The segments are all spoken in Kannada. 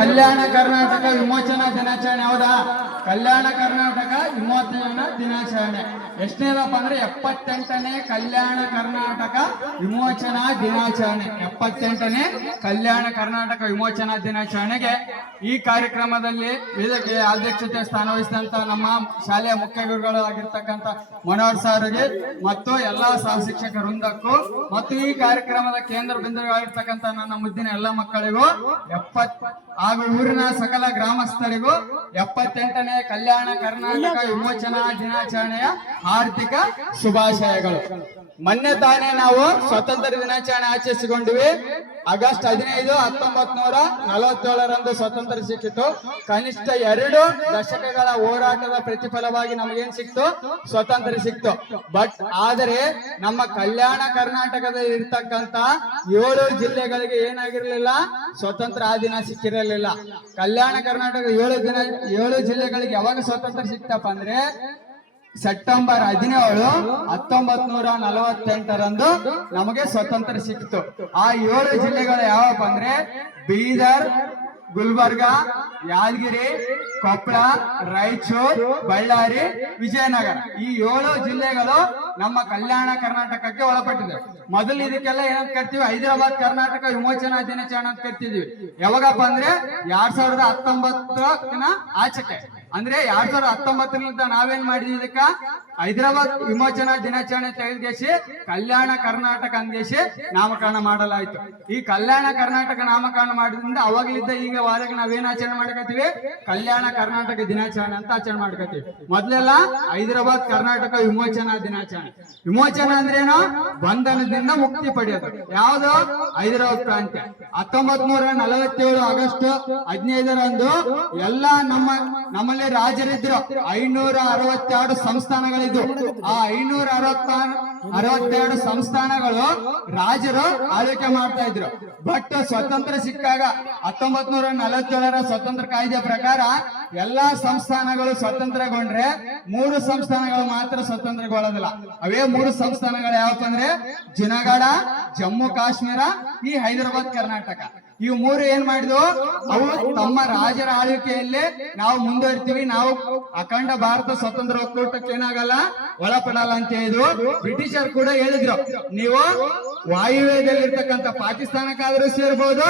ಕಲ್ಯಾಣ ಕರ್ನಾಟಕ ವಿಮೋಚನಾ ದಿನಾಚರಣೆ ಹೌದಾ? ಕಲ್ಯಾಣ ಕರ್ನಾಟಕ ವಿಮೋಚನಾ ದಿನಾಚರಣೆ ಎಷ್ಟನೇದಪ್ಪ ಅಂದ್ರೆ 78ನೇ ಕಲ್ಯಾಣ ಕರ್ನಾಟಕ ವಿಮೋಚನಾ ದಿನಾಚರಣೆ. 78ನೇ ಕಲ್ಯಾಣ ಕರ್ನಾಟಕ ವಿಮೋಚನಾ ದಿನಾಚರಣೆಗೆ ಈ ಕಾರ್ಯಕ್ರಮದಲ್ಲಿ ವೇದಿಕೆ ಅಧ್ಯಕ್ಷತೆ ಸ್ಥಾನ ವಹಿಸಿದಂತ ನಮ್ಮ ಶಾಲೆಯ ಮುಖ್ಯ ಗುರುಗಳಾಗಿರ್ತಕ್ಕಂಥ ಮನೋಹರ್ ಸರ್ಗೆ ಮತ್ತು ಎಲ್ಲಾ ಸಹ ಶಿಕ್ಷಕ ವೃಂದಕ್ಕೂ ಮತ್ತು ಈ ಕಾರ್ಯಕ್ರಮದ ಕೇಂದ್ರ ಬಿಂದುಗಳಾಗಿರ್ತಕ್ಕಂಥ ನನ್ನ ಮುದ್ದಿನ ಎಲ್ಲ ಮಕ್ಕಳಿಗೂ ಹಾಗೂ ಊರಿನ ಸಕಲ ಗ್ರಾಮಸ್ಥರಿಗೂ 78ನೇ ಕಲ್ಯಾಣ ಕರ್ನಾಟಕ ವಿಮೋಚನಾ ದಿನಾಚರಣೆಯ ಹಾರ್ದಿಕ ಶುಭಾಶಯಗಳು. ಮೊನ್ನೆ ತಾನೇ ನಾವು ಸ್ವಾತಂತ್ರ್ಯ ದಿನಾಚರಣೆ ಆಚರಿಸಿಕೊಂಡಿವಿ. ಆಗಸ್ಟ್ 15, 1947ರಂದು ಸ್ವಾತಂತ್ರ್ಯ ಸಿಕ್ಕಿತು. ಕನಿಷ್ಠ 2 ದಶಕಗಳ ಹೋರಾಟದ ಪ್ರತಿಫಲವಾಗಿ ನಮಗೇನ್ ಸಿಕ್ತು? ಸ್ವಾತಂತ್ರ್ಯ ಸಿಕ್ತು. ಬಟ್ ಆದರೆ ನಮ್ಮ ಕಲ್ಯಾಣ ಕರ್ನಾಟಕದಲ್ಲಿ ಇರ್ತಕ್ಕಂತ 7 ಜಿಲ್ಲೆಗಳಿಗೆ ಏನಾಗಿರ್ಲಿಲ್ಲ? ಸ್ವತಂತ್ರ ಆ ದಿನ ಸಿಕ್ಕಿರಲಿಲ್ಲ. ಕಲ್ಯಾಣ ಕರ್ನಾಟಕ 7 ಜಿಲ್ಲೆಗಳಿಗೆ ಯಾವಾಗ ಸ್ವಾತಂತ್ರ್ಯ ಸಿಕ್ತಪ್ಪ ಅಂದ್ರೆ ಸೆಪ್ಟೆಂಬರ್ 17, 1948ರಂದು ನಮಗೆ ಸ್ವಾತಂತ್ರ್ಯ ಸಿಕ್ತು. ಆ 7 ಜಿಲ್ಲೆಗಳು ಯಾವಪ್ಪ ಅಂದ್ರೆ ಬೀದರ್, ಗುಲ್ಬರ್ಗ, ಯಾದಗಿರಿ, ಕೊಪ್ಪಳ, ರಾಯಚೂರು, ಬಳ್ಳಾರಿ, ವಿಜಯನಗರ. ಈ 7 ಜಿಲ್ಲೆಗಳು ನಮ್ಮ ಕಲ್ಯಾಣ ಕರ್ನಾಟಕಕ್ಕೆ ಒಳಪಟ್ಟಿದೆ. ಮೊದಲು ಇದಕ್ಕೆಲ್ಲ ಏನಂತ ಕರಿತೀವಿ? ಹೈದರಾಬಾದ್ ಕರ್ನಾಟಕ ವಿಮೋಚನಾ ದಿನಾಚರಣೆ ಅಂತ ಕರಿತಿದ್ವಿ. ಯಾವಾಗಪ್ಪ ಅಂದ್ರೆ 2019 ಆಚೆಗೆ ಅಂದ್ರೆ 2019 ನಾವೇನ್ ಮಾಡಿದ್ವಿ? ಇದಕ್ಕ ಹೈದರಾಬಾದ್ ವಿಮೋಚನಾ ದಿನಾಚರಣೆ ತೆಗೆದೇಶಿ ಕಲ್ಯಾಣ ಕರ್ನಾಟಕ ಅಂದೇಶಿ ನಾಮಕರಣ ಮಾಡಲಾಯಿತು. ಈ ಕಲ್ಯಾಣ ಕರ್ನಾಟಕ ನಾಮಕರಣ ಮಾಡಿದ್ರಿಂದ ಅವಾಗಲಿದ್ದ ಈಗ ವಾರಕ್ಕೆ ನಾವೇನ್ ಆಚರಣೆ ಮಾಡ್ಕತೀವಿ? ಕಲ್ಯಾಣ ಕರ್ನಾಟಕ ದಿನಾಚರಣೆ ಅಂತ ಆಚರಣೆ ಮಾಡ್ಕತೀವಿ. ಮೊದ್ಲೆಲ್ಲ ಹೈದರಾಬಾದ್ ಕರ್ನಾಟಕ ವಿಮೋಚನಾ ದಿನಾಚರಣೆ. ವಿಮೋಚನಾ ಅಂದ್ರೇನು? ಬಂಧನದಿಂದ ಮುಕ್ತಿ ಪಡೆಯೋದು. ಯಾವುದು? ಹೈದರಾಬಾದ್ ಪ್ರಾಂತ್ಯ. 1947 ಆಗಸ್ಟ್ 15ರಂದು ಎಲ್ಲ ನಮ್ಮಲ್ಲಿ ರಾಜರಿದ್ರು. 562 ಸಂಸ್ಥಾನಗಳಿದ್ದು. ಆ 562 ಸಂಸ್ಥಾನಗಳು ರಾಜರು ಆಳ್ವಿಕೆ ಮಾಡ್ತಾ ಇದ್ರು. ಬಟ್ ಸ್ವತಂತ್ರ ಸಿಕ್ಕಾಗ 1947ರ ಸ್ವತಂತ್ರ ಕಾಯ್ದೆ ಪ್ರಕಾರ ಎಲ್ಲಾ ಸಂಸ್ಥಾನಗಳು ಸ್ವತಂತ್ರಗೊಂಡ್ರೆ 3 ಸಂಸ್ಥಾನಗಳು ಮಾತ್ರ ಸ್ವತಂತ್ರಗೊಳ್ಳೋದಿಲ್ಲ. ಅವೇ 3 ಸಂಸ್ಥಾನಗಳು ಯಾವಪ್ಪ ಅಂದ್ರೆ ಜುನಾಗಢ, ಜಮ್ಮು ಕಾಶ್ಮೀರ, ಈ ಹೈದರಾಬಾದ್ ಕರ್ನಾಟಕ. ಇವು 3 ಏನ್ ಮಾಡಿದ್ವು? ಅವು ತಮ್ಮ ರಾಜರ ಆಳ್ವಿಕೆಯಲ್ಲೇ ನಾವು ಮುಂದುವರಿತೀವಿ, ನಾವು ಅಖಂಡ ಭಾರತ ಸ್ವತಂತ್ರ ಒಕ್ಕೂಟಕ್ಕೆ ಏನಾಗಲ್ಲ, ಒಳಪಡಲ್ಲ ಅಂತ ಹೇಳಿದ್ರು. ಬ್ರಿಟಿಷರ್ ಕೂಡ ಹೇಳಿದ್ರು, ನೀವು ವಾಯುವ್ಯದಲ್ಲಿ ಇರ್ತಕ್ಕಂಥ ಪಾಕಿಸ್ತಾನಕ್ಕಾದ್ರೂ ಸೇರ್ಬೋದು,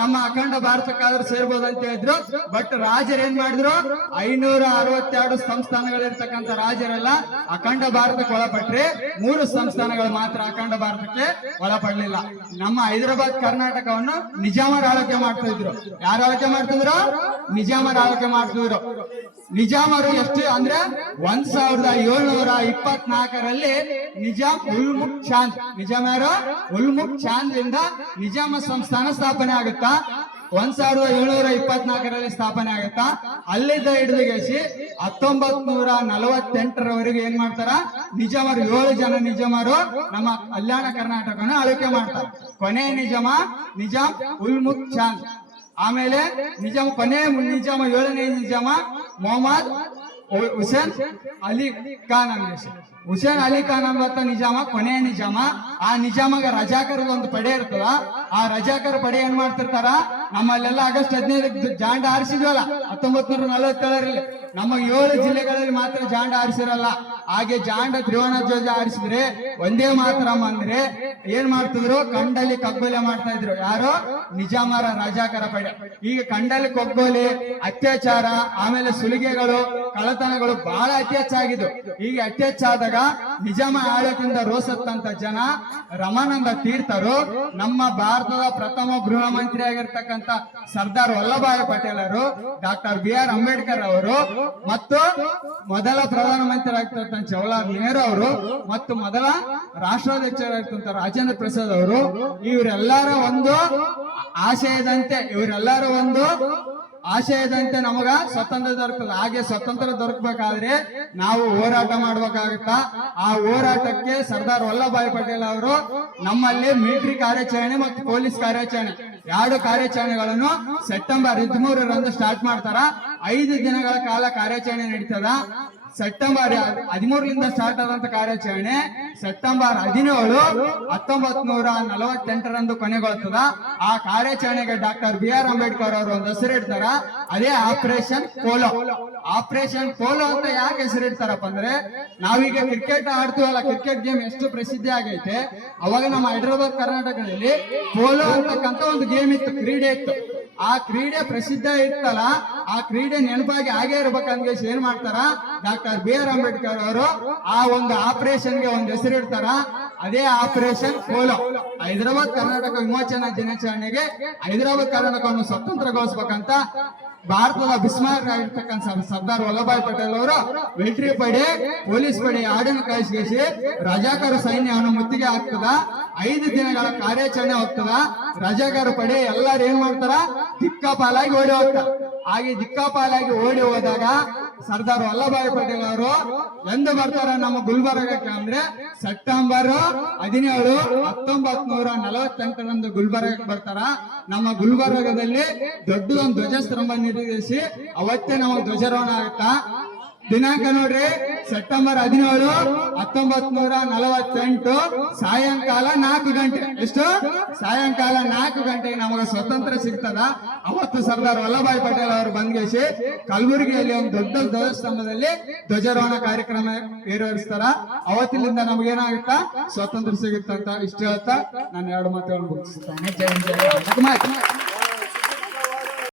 ನಮ್ಮ ಅಖಂಡ ಭಾರತಕ್ಕಾದ್ರೂ ಸೇರ್ಬೋದು ಅಂತ ಹೇಳಿದ್ರು. ಬಟ್ ರಾಜರು ಏನ್ ಮಾಡಿದ್ರು? 562 ಸಂಸ್ಥಾನಗಳಿರ್ತಕ್ಕಂಥ ರಾಜರೆಲ್ಲ ಅಖಂಡ ಭಾರತಕ್ಕೆ ಒಳಪಟ್ರೆ 3 ಸಂಸ್ಥಾನಗಳು ಮಾತ್ರ ಅಖಂಡ ಭಾರತಕ್ಕೆ ಒಳಪಡಲಿಲ್ಲ. ನಮ್ಮ ಹೈದರಾಬಾದ್ ಕರ್ನಾಟಕವನ್ನು ನಿಜಾಮರ ಆಳ್ವಿಕೆ ಮಾಡ್ತಾ ಇದ್ರು. ಯಾರು ಆಳ್ವಿಕೆ ಮಾಡ್ತಿದ್ರು? ನಿಜಾಮರ ಆಳ್ವಿಕೆ ಮಾಡ್ತಿದ್ರು. ನಿಜಾಮರು ಎಷ್ಟು ಅಂದ್ರೆ 1724ರಲ್ಲಿ ನಿಜಾಮ್ ಉಲ್ ಮುಲ್ಕ್ ಚಾಂದ್, ನಿಜಾಮ್ ಯಾರು? ಉಲ್ ಮುಲ್ಕ್ ಚಾಂದ್ ಇಂದ ನಿಜಾಮ ಸಂಸ್ಥಾನ ಸ್ಥಾಪನೆ ಆಗುತ್ತಾ? 1724ರಲ್ಲಿ ಸ್ಥಾಪನೆ ಆಗುತ್ತಾ? ಅಲ್ಲಿದ್ದ ಹಿಡಿದುಗೆಸಿ 1948ರವರೆಗೆ ಏನ್ ಮಾಡ್ತಾರ? ನಿಜಾಮರು 7 ಜನ ನಿಜಾಮರು ನಮ್ಮ ಕಲ್ಯಾಣ ಕರ್ನಾಟಕನ ಆಳ್ವಿಕೆ ಮಾಡ್ತಾರೆ. ಕೊನೆ ನಿಜಾಮ್ ಉಲ್ ಮುಲ್ಕ್ ಚಾಂದ್. ಆಮೇಲೆ ನಿಜಾಮ್ ಕೊನೆ ನಿಜಾಮ 7ನೇ ನಿಜಾಮ ಮೊಹಮ್ಮದ್ ಹುಸೇನ್ ಅಲಿ ಖಾನ್ ಅಂದೇಶ. ಹುಸೇನ್ ಅಲಿ ಖಾನ್ ಅನ್ನುವಂತ ನಿಜಾಮ ಕೊನೆಯ ನಿಜಾಮ. ಆ ನಿಜಾಮಗ ರಜಾಕರದ ಒಂದು ಪಡೆ ಇರ್ತದ. ಆ ರಜಾಕರ ಪಡೆ ಏನ್ ಮಾಡ್ತಿರ್ತಾರ? ನಮ್ಮಲ್ಲೆಲ್ಲ ಆಗಸ್ಟ್ 15 ಜಾಂಡ ಆರಿಸಿದ್ವಲ್ಲ 1947ರಲ್ಲಿ. ನಮ್ಮ 7 ಜಿಲ್ಲೆಗಳಲ್ಲಿ ಮಾತ್ರ ಜಾಂಡ ಆರಿಸಿರಲ್ಲ. ಹಾಗೆ ಜಾಂಡ ತ್ರಿವರ್ಣ ಧ್ವಜ ಆರಿಸಿದ್ರೆ ಒಂದೇ ಮಾತರಂ ಅಂದ್ರೆ ಏನ್ ಮಾಡ್ತಿದ್ರು? ಕಂಡಲ್ಲಿ ಕಗ್ಗೊಲೆ ಮಾಡ್ತಾ ಇದ್ರು. ಯಾರು? ನಿಜಾಮರ ರಜಾಕರ ಪಡೆ. ಈಗ ಕಂಡಲ್ಲಿ ಕಗ್ಗೊಲೆ, ಅತ್ಯಾಚಾರ, ಆಮೇಲೆ ಸುಲಿಗೆಗಳು, ಕಳ್ಳತನಗಳು ಬಹಳ ಅತಿ ಹೆಚ್ಚಾಗಿದ್ದು. ಈಗ ಅತಿ ಹೆಚ್ಚಾದಾಗ ನಿಜಾಮ ಆಳ್ವಿಕೆಯಿಂದ ರೋಸತ್ತಂತ ಜನ ರಮಾನಂದ ತೀರ್ಥರು, ನಮ್ಮ ಭಾರತದ ಪ್ರಥಮ ಗೃಹ ಮಂತ್ರಿ ಆಗಿರ್ತಕ್ಕಂಥ ಸರ್ದಾರ್ ವಲ್ಲಭಾಯ್ ಪಟೇಲರು, ಡಾಕ್ಟರ್ BR ಅಂಬೇಡ್ಕರ್ ಅವರು, ಮತ್ತು ಮೊದಲ ಪ್ರಧಾನಮಂತ್ರಿ ಆಗಿರ್ತಕ್ಕಂಥ ಜವಾಹರ್ಲಾಲ್ ನೆಹರು ಅವರು, ಮತ್ತು ಮೊದಲ ರಾಷ್ಟ್ರಾಧ್ಯಕ್ಷರಾಗಿರ್ತಕ್ಕಂಥ ರಾಜೇಂದ್ರ ಪ್ರಸಾದ್ ಅವರು, ಇವರೆಲ್ಲರ ಒಂದು ಆಶಯದಂತೆ ನಮಗ ಸ್ವಾತಂತ್ರ್ಯ ದೊರಕದ. ಹಾಗೆ ಸ್ವಾತಂತ್ರ್ಯ ದೊರಕಬೇಕಾದ್ರೆ ನಾವು ಹೋರಾಟ ಮಾಡ್ಬೇಕಾಗುತ್ತಾ? ಆ ಹೋರಾಟಕ್ಕೆ ಸರ್ದಾರ್ ವಲ್ಲಭಾಯ್ ಪಟೇಲ್ ಅವರು ನಮ್ಮಲ್ಲಿ ಮಿಲಿಟರಿ ಕಾರ್ಯಾಚರಣೆ ಮತ್ತು ಪೊಲೀಸ್ ಕಾರ್ಯಾಚರಣೆ 2 ಕಾರ್ಯಾಚರಣೆಗಳನ್ನು ಸೆಪ್ಟೆಂಬರ್ 13ರಂದು ಸ್ಟಾರ್ಟ್ ಮಾಡ್ತಾರ. 5 ದಿನಗಳ ಕಾಲ ಕಾರ್ಯಾಚರಣೆ ನಡೀತದ. ಸೆಪ್ಟೆಂಬರ್ 13ರಿಂದ ಸ್ಟಾರ್ಟ್ ಆದಂತ ಕಾರ್ಯಾಚರಣೆ ಸೆಪ್ಟೆಂಬರ್ 17, 1948ರಂದು ಕೊನೆಗೊಳ್ತದ. ಆ ಕಾರ್ಯಾಚರಣೆಗೆ ಡಾಕ್ಟರ್ BR ಅಂಬೇಡ್ಕರ್ ಅವರು ಒಂದು ಹೆಸರಿಡ್ತಾರ, ಅದೇ ಆಪರೇಷನ್ ಪೋಲೋ. ಆಪರೇಷನ್ ಪೋಲೋ ಅಂತ ಯಾಕೆ ಹೆಸರಿಡ್ತಾರಪ್ಪ ಅಂದ್ರೆ, ನಾವೀಗ ಕ್ರಿಕೆಟ್ ಆಡ್ತೀವಲ್ಲ, ಕ್ರಿಕೆಟ್ ಗೇಮ್ ಎಷ್ಟು ಪ್ರಸಿದ್ಧಿ ಆಗೈತೆ, ಅವಾಗ ನಮ್ಮ ಹೈದರಾಬಾದ್ ಕರ್ನಾಟಕದಲ್ಲಿ ಪೋಲೋ ಅಂತಕ್ಕಂತ ಒಂದು ಗೇಮ್ ಇತ್ತು, ಕ್ರೀಡೆ ಇತ್ತು. ಆ ಕ್ರೀಡೆ ಪ್ರಸಿದ್ಧ ಇತ್ತಲ್ಲ, ಆ ಕ್ರೀಡೆ ನೆನಪಾಗಿ ಹಾಗೆ ಇರ್ಬೇಕಂದ್ರೆ ಏನ್ ಮಾಡ್ತಾರ, ಡಾಕ್ಟರ್ BR ಅಂಬೇಡ್ಕರ್ ಅವರು ಆ ಒಂದು ಆಪರೇಷನ್ಗೆ ಒಂದು ಹೆಸರಿಡ್ತಾರ, ಅದೇ ಆಪರೇಷನ್ ಪೋಲೋ. ಹೈದರಾಬಾದ್ ಕರ್ನಾಟಕ ವಿಮೋಚನಾ ದಿನಾಚರಣೆಗೆ ಹೈದರಾಬಾದ್ ಕರ್ನಾಟಕವನ್ನು ಸ್ವತಂತ್ರಗೊಳಿಸಬೇಕಂತ ಭಾರತದ ಬಿಸ್ಮಾರ್ಕ್ ಆಗಿರ್ತಕ್ಕಂಥ ಸರ್ದಾರ್ ವಲ್ಲಭಾಯ್ ಪಟೇಲ್ ಅವರು ಮಿಲಿಟರಿ ಪಡೆ, ಪೊಲೀಸ್ ಪಡೆ ಆಡನ್ನು ಕಳಿಸಿ ರಜಾಕರ ಸೈನ್ಯವನ್ನು ಮುತ್ತಿಗೆ ಹಾಕ್ತದ. 5 ದಿನಗಳ ಕಾರ್ಯಾಚರಣೆ ಹೋಗ್ತದ. ರಜಾಕರ ಪಡೆ ಎಲ್ಲಾರು ಏನ್ ಮಾಡ್ತಾರ, ದಿಕ್ಕಾಪಾಲಾಗಿ ಓಡಿ ಹೋಗ್ತಾರ. ಹಾಗೆ ದಿಕ್ಕಾಪಾಲಾಗಿ ಓಡಿ ಹೋದಾಗ ಸರ್ದಾರ್ ವಲ್ಲಭಾಯ್ ಪಟೇಲ್ ಅವರು ಎಂದು ಬರ್ತಾರ ನಮ್ಮ ಗುಲ್ಬರ್ಗಕ್ಕೆ ಅಂದ್ರೆ ಸೆಪ್ಟೆಂಬರ್ 17, 1948ರಂದು ಗುಲ್ಬರ್ಗಕ್ಕೆ ಬರ್ತಾರ. ನಮ್ಮ ಗುಲ್ಬರ್ಗದಲ್ಲಿ ದೊಡ್ಡದೊಂದು ಧ್ವಜಸ್ತಂಭ ನಿರ್ದೇಶಿಸಿ ಅವತ್ತೇ ನಮಗೆ ಧ್ವಜಾರೋಹಣ ಆಗುತ್ತಾ. ದಿನಾಂಕ ನೋಡ್ರಿ, ಸೆಪ್ಟೆಂಬರ್ 17, 1948 ಸಾಯಂಕಾಲ 4 ಗಂಟೆ. ಎಷ್ಟು? ಸಾಯಂಕಾಲ 4 ಗಂಟೆಗೆ ನಮಗೆ ಸ್ವತಂತ್ರ ಸಿಗ್ತದ. ಅವತ್ತು ಸರ್ದಾರ್ ವಲ್ಲಭಾಯ್ ಪಟೇಲ್ ಅವರು ಬಂದ್ಗೇಸಿ ಕಲಬುರಗಿಯಲ್ಲಿ ಒಂದು ದೊಡ್ಡ ಧ್ವಜಸ್ತಂಭದಲ್ಲಿ ಧ್ವಜಾರೋಹಣ ಕಾರ್ಯಕ್ರಮ ನೆರವೇರಿಸ್ತಾರ. ಅವತ್ತಿನಿಂದ ನಮಗೇನಾಗುತ್ತಾ, ಸ್ವತಂತ್ರ ಸಿಗುತ್ತಂತ. ಇಷ್ಟು ಹೇಳ್ತಾ ನಾನು 2 ಮಾತುಗಳನ್ನು ಮುಗಿಸ್ತೇನೆ. ಜೈ ಹಿಂದ್, ಜೈ ಭಾರತ್.